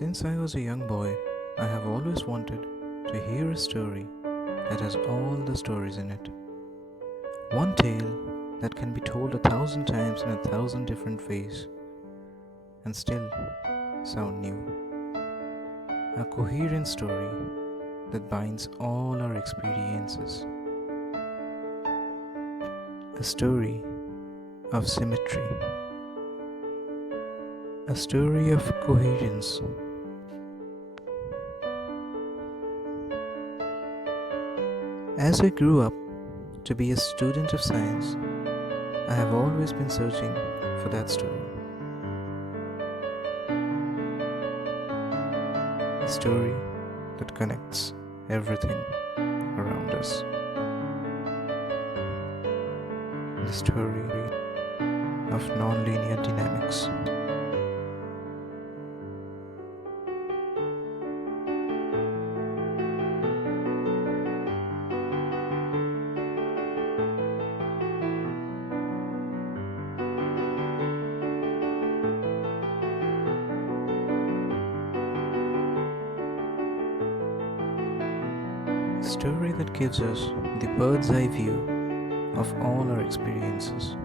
Since I was a young boy, I have always wanted to hear a story that has all the stories in it. One tale that can be told 1,000 times in 1,000 different ways and still sound new. A coherent story that binds all our experiences. A story of symmetry. A story of coherence. As I grew up to be a student of science, I have always been searching for that story. A story that connects everything around us. The story of nonlinear dynamics. A story that gives us the bird's eye view of all our experiences.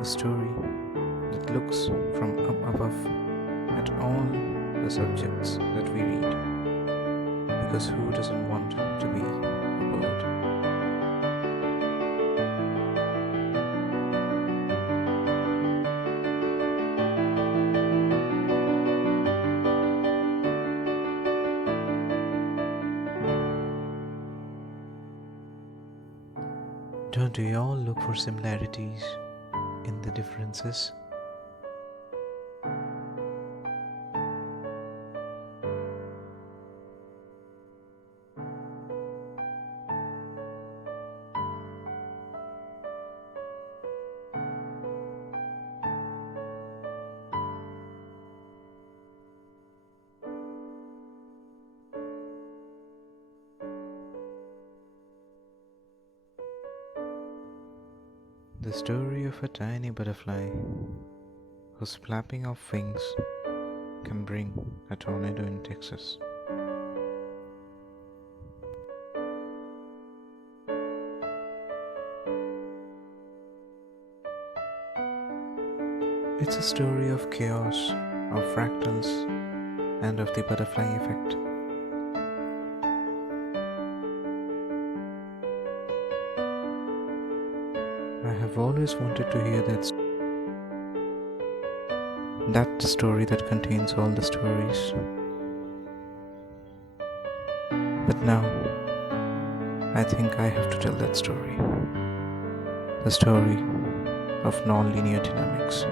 A story that looks from up above at all the subjects that we read. Because who doesn't want to be a bird? Don't we all look for similarities in the differences? The story of a tiny butterfly whose flapping of wings can bring a tornado in Texas. It's a story of chaos, of fractals, and of the butterfly effect. I have always wanted to hear that story that contains all the stories. But now, I think I have to tell that story. The story of nonlinear dynamics.